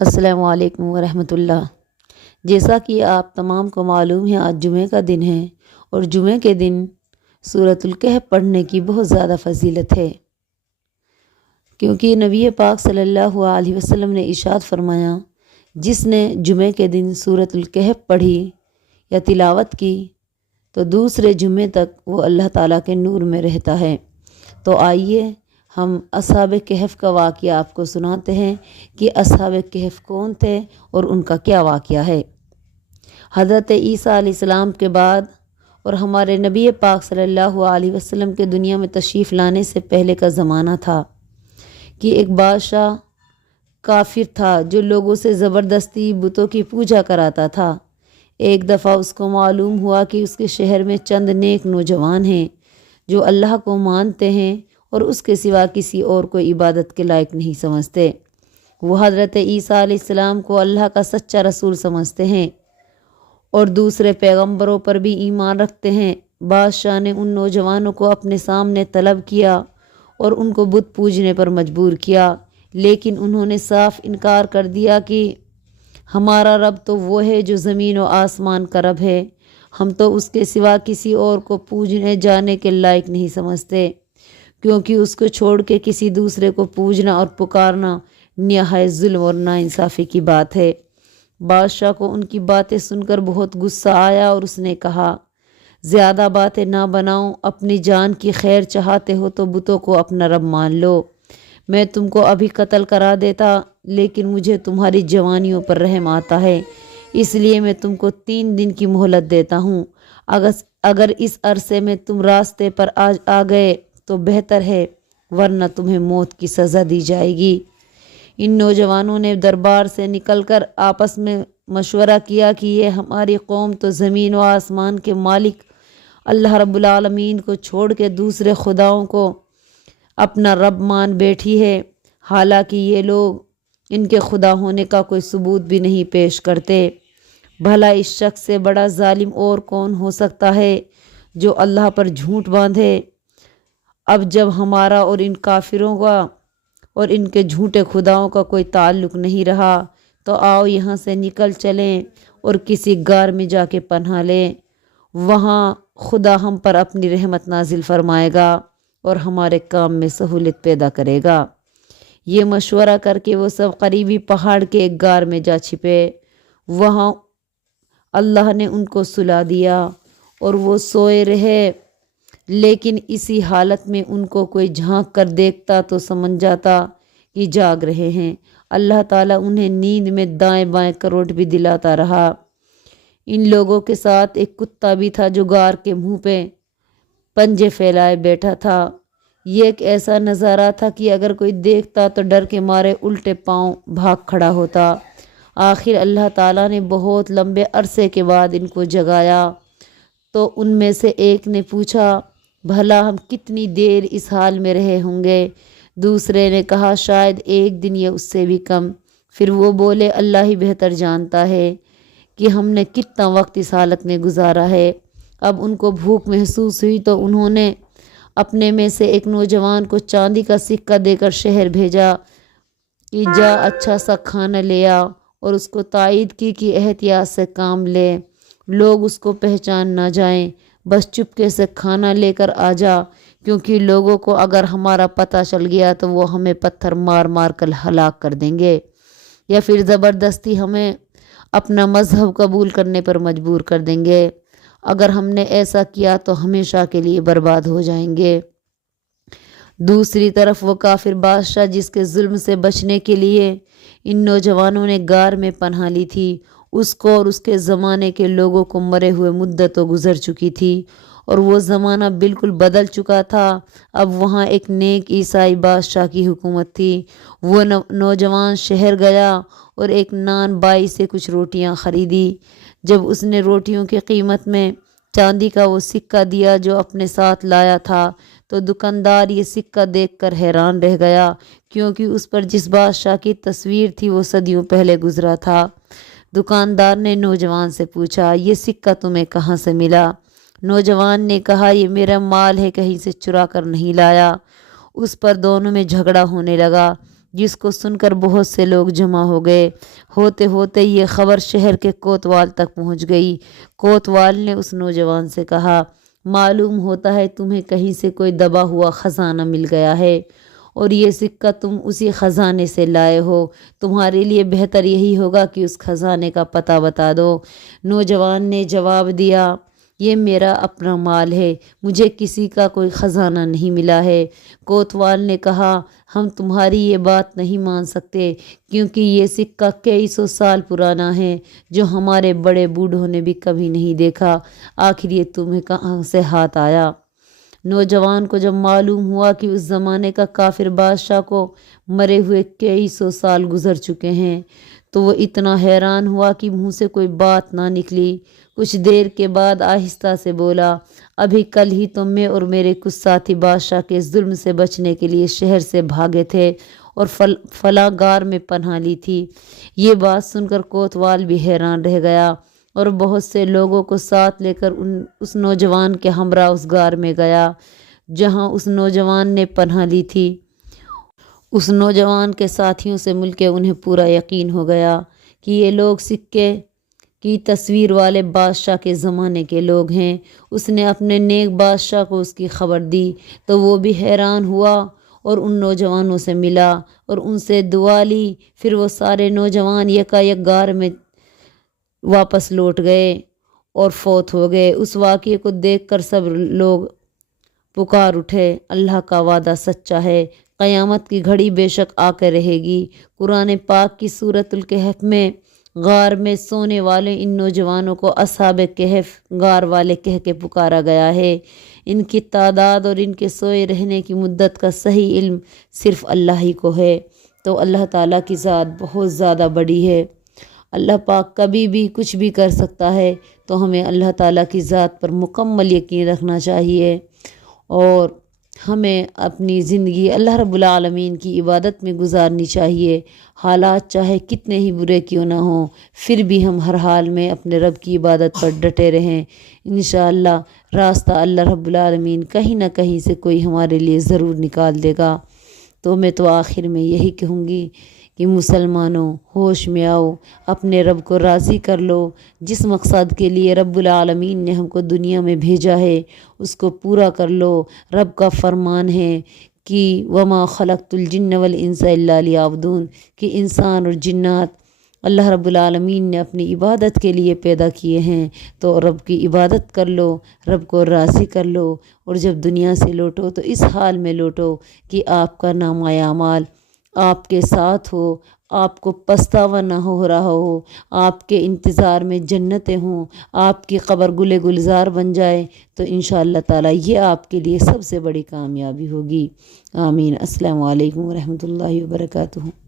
السلام علیکم ورحمۃ اللہ۔ جیسا کہ آپ تمام کو معلوم ہے، آج جمعہ کا دن ہے اور جمعہ کے دن سورۃ الکہف پڑھنے کی بہت زیادہ فضیلت ہے، کیونکہ نبی پاک صلی اللہ علیہ وسلم نے ارشاد فرمایا، جس نے جمعہ کے دن سورۃ الکہف پڑھی یا تلاوت کی تو دوسرے جمعے تک وہ اللہ تعالیٰ کے نور میں رہتا ہے۔ تو آئیے ہم اصحاب کہف کا واقعہ آپ کو سناتے ہیں کہ اصحاب کہف کون تھے اور ان کا کیا واقعہ ہے۔ حضرت عیسیٰ علیہ السلام کے بعد اور ہمارے نبی پاک صلی اللہ علیہ وسلم کے دنیا میں تشریف لانے سے پہلے کا زمانہ تھا کہ ایک بادشاہ کافر تھا جو لوگوں سے زبردستی بتوں کی پوجا کراتا تھا۔ ایک دفعہ اس کو معلوم ہوا کہ اس کے شہر میں چند نیک نوجوان ہیں جو اللہ کو مانتے ہیں اور اس کے سوا کسی اور کو عبادت کے لائق نہیں سمجھتے۔ وہ حضرت عیسیٰ علیہ السلام کو اللہ کا سچا رسول سمجھتے ہیں اور دوسرے پیغمبروں پر بھی ایمان رکھتے ہیں۔ بادشاہ نے ان نوجوانوں کو اپنے سامنے طلب کیا اور ان کو بت پوجنے پر مجبور کیا، لیکن انہوں نے صاف انکار کر دیا کہ ہمارا رب تو وہ ہے جو زمین و آسمان کا رب ہے، ہم تو اس کے سوا کسی اور کو پوجنے جانے کے لائق نہیں سمجھتے، کیونکہ اس کو چھوڑ کے کسی دوسرے کو پوجنا اور پکارنا نہایت ظلم اور ناانصافی کی بات ہے۔ بادشاہ کو ان کی باتیں سن کر بہت غصہ آیا اور اس نے کہا، زیادہ باتیں نہ بناؤ، اپنی جان کی خیر چاہتے ہو تو بتوں کو اپنا رب مان لو۔ میں تم کو ابھی قتل کرا دیتا، لیکن مجھے تمہاری جوانیوں پر رحم آتا ہے، اس لیے میں تم کو 3 دن کی مہلت دیتا ہوں۔ اگر اس عرصے میں تم راستے پر آ گئے تو بہتر ہے، ورنہ تمہیں موت کی سزا دی جائے گی۔ ان نوجوانوں نے دربار سے نکل کر آپس میں مشورہ کیا کہ یہ ہماری قوم تو زمین و آسمان کے مالک اللہ رب العالمین کو چھوڑ کے دوسرے خداؤں کو اپنا رب مان بیٹھی ہے، حالانکہ یہ لوگ ان کے خدا ہونے کا کوئی ثبوت بھی نہیں پیش کرتے۔ بھلا اس شخص سے بڑا ظالم اور کون ہو سکتا ہے جو اللہ پر جھوٹ باندھے؟ اب جب ہمارا اور ان کافروں کا اور ان کے جھوٹے خداؤں کا کوئی تعلق نہیں رہا تو آؤ یہاں سے نکل چلیں اور کسی غار میں جا کے پناہ لیں، وہاں خدا ہم پر اپنی رحمت نازل فرمائے گا اور ہمارے کام میں سہولت پیدا کرے گا۔ یہ مشورہ کر کے وہ سب قریبی پہاڑ کے ایک غار میں جا چھپے۔ وہاں اللہ نے ان کو سلا دیا اور وہ سوئے رہے، لیکن اسی حالت میں ان کو کوئی جھانک کر دیکھتا تو سمجھ جاتا کہ جاگ رہے ہیں۔ اللہ تعالیٰ انہیں نیند میں دائیں بائیں کروٹ بھی دلاتا رہا۔ ان لوگوں کے ساتھ ایک کتا بھی تھا جو غار کے منہ پہ پنجے پھیلائے بیٹھا تھا۔ یہ ایک ایسا نظارہ تھا کہ اگر کوئی دیکھتا تو ڈر کے مارے الٹے پاؤں بھاگ کھڑا ہوتا۔ آخر اللہ تعالیٰ نے بہت لمبے عرصے کے بعد ان کو جگایا تو ان میں سے ایک نے پوچھا، بھلا ہم کتنی دیر اس حال میں رہے ہوں گے؟ دوسرے نے کہا، شاید 1 دن یا اس سے بھی کم۔ پھر وہ بولے، اللہ ہی بہتر جانتا ہے کہ ہم نے کتنا وقت اس حالت میں گزارا ہے۔ اب ان کو بھوک محسوس ہوئی تو انہوں نے اپنے میں سے ایک نوجوان کو چاندی کا سکہ دے کر شہر بھیجا کہ جا اچھا سا کھانا لے آ، اور اس کو تائید کی کہ احتیاط سے کام لے، لوگ اس کو پہچان نہ جائیں، بس چپکے سے کھانا لے کر آ جا، کیونکہ لوگوں کو اگر ہمارا پتہ چل گیا تو وہ ہمیں پتھر مار مار کر ہلاک کر دیں گے یا پھر زبردستی ہمیں اپنا مذہب قبول کرنے پر مجبور کر دیں گے۔ اگر ہم نے ایسا کیا تو ہمیشہ کے لیے برباد ہو جائیں گے۔ دوسری طرف وہ کافر بادشاہ جس کے ظلم سے بچنے کے لیے ان نوجوانوں نے غار میں پناہ لی تھی، اس کو اور اس کے زمانے کے لوگوں کو مرے ہوئے مدتوں گزر چکی تھی اور وہ زمانہ بالکل بدل چکا تھا۔ اب وہاں ایک نیک عیسائی بادشاہ کی حکومت تھی۔ وہ نوجوان شہر گیا اور ایک نان بائی سے کچھ روٹیاں خریدی۔ جب اس نے روٹیوں کی قیمت میں چاندی کا وہ سکہ دیا جو اپنے ساتھ لایا تھا تو دکاندار یہ سکہ دیکھ کر حیران رہ گیا، کیونکہ اس پر جس بادشاہ کی تصویر تھی وہ صدیوں پہلے گزرا تھا۔ دکاندار نے نوجوان سے پوچھا، یہ سکہ تمہیں کہاں سے ملا؟ نوجوان نے کہا، یہ میرا مال ہے، کہیں سے چرا کر نہیں لایا۔ اس پر دونوں میں جھگڑا ہونے لگا۔ جس کو سن کر بہت سے لوگ جمع ہو گئے۔ ہوتے ہوتے یہ خبر شہر کے کوتوال تک پہنچ گئی۔ کوتوال نے اس نوجوان سے کہا، معلوم ہوتا ہے تمہیں کہیں سے کوئی دبا ہوا خزانہ مل گیا ہے اور یہ سکہ تم اسی خزانے سے لائے ہو۔ تمہارے لیے بہتر یہی ہوگا کہ اس خزانے کا پتہ بتا دو۔ نوجوان نے جواب دیا، یہ میرا اپنا مال ہے، مجھے کسی کا کوئی خزانہ نہیں ملا ہے۔ کوتوال نے کہا، ہم تمہاری یہ بات نہیں مان سکتے کیونکہ یہ سکہ کئی سو سال پرانا ہے جو ہمارے بڑے بوڑھوں نے بھی کبھی نہیں دیکھا۔ آخر یہ تمہیں کہاں سے ہاتھ آیا؟ نوجوان کو جب معلوم ہوا کہ اس زمانے کا کافر بادشاہ کو مرے ہوئے کئی سو سال گزر چکے ہیں تو وہ اتنا حیران ہوا کہ منہ سے کوئی بات نہ نکلی۔ کچھ دیر کے بعد آہستہ سے بولا، ابھی کل ہی تو میں اور میرے کچھ ساتھی بادشاہ کے ظلم سے بچنے کے لیے شہر سے بھاگے تھے اور فلاں غار میں پناہ لی تھی۔ یہ بات سن کر کوتوال بھی حیران رہ گیا اور بہت سے لوگوں کو ساتھ لے کر اس نوجوان کے ہمراہ اس غار میں گیا جہاں اس نوجوان نے پناہ لی تھی۔ اس نوجوان کے ساتھیوں سے مل کے انہیں پورا یقین ہو گیا کہ یہ لوگ سکے کی تصویر والے بادشاہ کے زمانے کے لوگ ہیں۔ اس نے اپنے نیک بادشاہ کو اس کی خبر دی تو وہ بھی حیران ہوا اور ان نوجوانوں سے ملا اور ان سے دعا لی۔ پھر وہ سارے نوجوان یکایک غار میں واپس لوٹ گئے اور فوت ہو گئے۔ اس واقعے کو دیکھ کر سب لوگ پکار اٹھے، اللہ کا وعدہ سچا ہے، قیامت کی گھڑی بے شک آ کر رہے گی۔ قرآن پاک کی سورۃ الکہف میں غار میں سونے والے ان نوجوانوں کو اصحاب کہف غار والے کہہ کے پکارا گیا ہے۔ ان کی تعداد اور ان کے سوئے رہنے کی مدت کا صحیح علم صرف اللہ ہی کو ہے۔ تو اللہ تعالیٰ کی ذات بہت زیادہ بڑی ہے۔ اللہ پاک کبھی بھی کچھ بھی کر سکتا ہے، تو ہمیں اللہ تعالیٰ کی ذات پر مکمل یقین رکھنا چاہیے اور ہمیں اپنی زندگی اللہ رب العالمین کی عبادت میں گزارنی چاہیے۔ حالات چاہے کتنے ہی برے کیوں نہ ہوں، پھر بھی ہم ہر حال میں اپنے رب کی عبادت پر ڈٹے رہیں۔ انشاءاللہ راستہ اللہ رب العالمین کہیں نہ کہیں سے کوئی ہمارے لیے ضرور نکال دے گا۔ تو میں تو آخر میں یہی کہوں گی کہ مسلمانوں ہوش میں آؤ، اپنے رب کو راضی کر لو۔ جس مقصد کے لیے رب العالمین نے ہم کو دنیا میں بھیجا ہے اس کو پورا کر لو۔ رب کا فرمان ہے کہ وَمَا خَلَقْتُ الْجِنَّ وَالْإِنسَ إِلَّا لِيَعْبُدُونِ، کہ انسان اور جنات اللہ رب العالمین نے اپنی عبادت کے لیے پیدا کیے ہیں۔ تو رب کی عبادت کر لو، رب کو راضی کر لو، اور جب دنیا سے لوٹو تو اس حال میں لوٹو کہ آپ کا نامہ اعمال آپ کے ساتھ ہو، آپ کو پچھتاوا نہ ہو رہا ہو، آپ کے انتظار میں جنتیں ہوں، آپ کی قبر گلے گلزار بن جائے، تو انشاءاللہ تعالیٰ یہ آپ کے لیے سب سے بڑی کامیابی ہوگی۔ آمین۔ السلام علیکم ورحمۃ اللہ وبرکاتہ۔